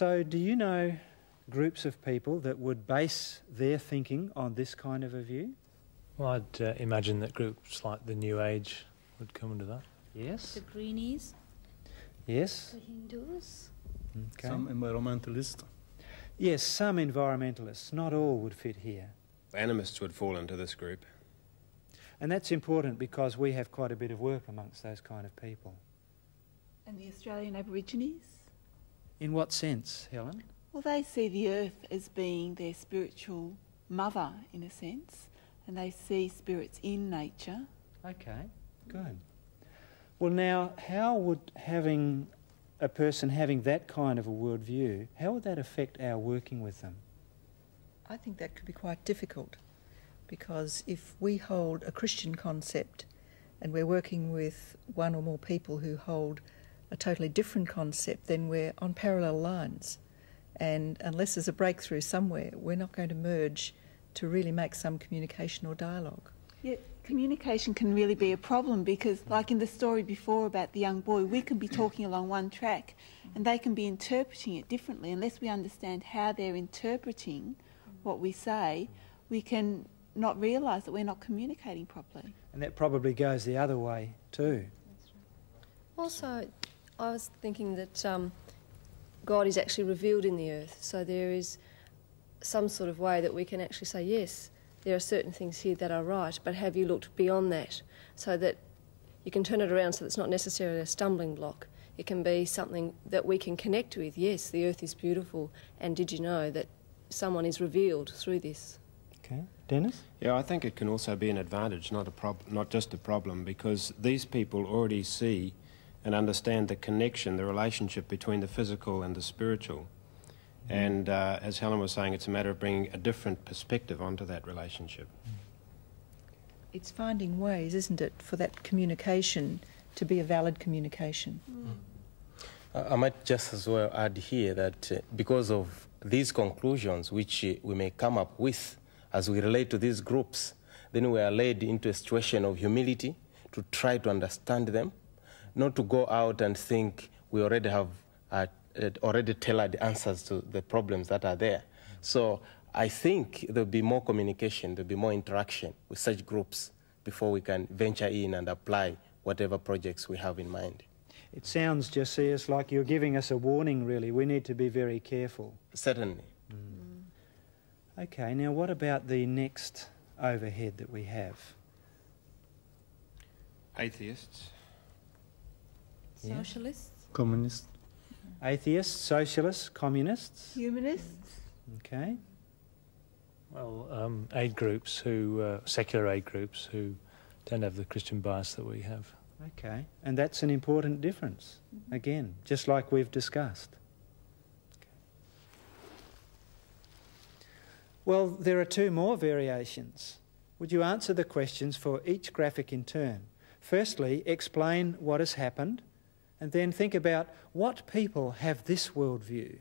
So do you know groups of people that would base their thinking on this kind of a view? Well, I'd imagine that groups like the New Age would come under that. Yes. The Greenies. Yes. The Hindus. Okay. Some environmentalists. Yes, some environmentalists. Not all would fit here. Animists would fall into this group. And that's important because we have quite a bit of work amongst those kind of people. And the Australian Aborigines? In what sense, Helen? Well, they see the earth as being their spiritual mother, in a sense, and they see spirits in nature. Okay, good. Well, now, how would a person having that kind of a worldview, how would that affect our working with them? I think that could be quite difficult, because if we hold a Christian concept and we're working with one or more people who hold a totally different concept, then we're on parallel lines. And unless there's a breakthrough somewhere, we're not going to merge to really make some communication or dialogue. Yeah, communication can really be a problem because, like in the story before about the young boy, we could be talking along one track and they can be interpreting it differently. Unless we understand how they're interpreting what we say, we can not realise that we're not communicating properly. And that probably goes the other way too. Also, I was thinking that God is actually revealed in the earth, so there is some sort of way that we can actually say, yes, there are certain things here that are right, but have you looked beyond that, so that you can turn it around so that it's not necessarily a stumbling block. It can be something that we can connect with. Yes, the earth is beautiful, and did you know that someone is revealed through this? Okay. Dennis? Yeah, I think it can also be an advantage, not just a problem, because these people already see and understand the connection, the relationship between the physical and the spiritual. And as Helen was saying, it's a matter of bringing a different perspective onto that relationship. It's finding ways, isn't it, for that communication to be a valid communication. I might just as well add here that because of these conclusions which we may come up with as we relate to these groups, then we are led into a situation of humility to try to understand them, not to go out and think we already have already tailored answers to the problems that are there. So I think there'll be more communication, there'll be more interaction with such groups before we can venture in and apply whatever projects we have in mind. It sounds, Josias, like you're giving us a warning, really. We need to be very careful. Certainly. Okay, now what about the next overhead that we have? Atheists. Socialists. Communists. Atheists, socialists, communists? Humanists. Okay. Well, aid groups who, secular aid groups who don't have the Christian bias that we have. Okay, and that's an important difference, again, just like we've discussed. Okay. Well, there are two more variations. Would you answer the questions for each graphic in turn? Firstly, explain what has happened, and then think about what people have this worldview.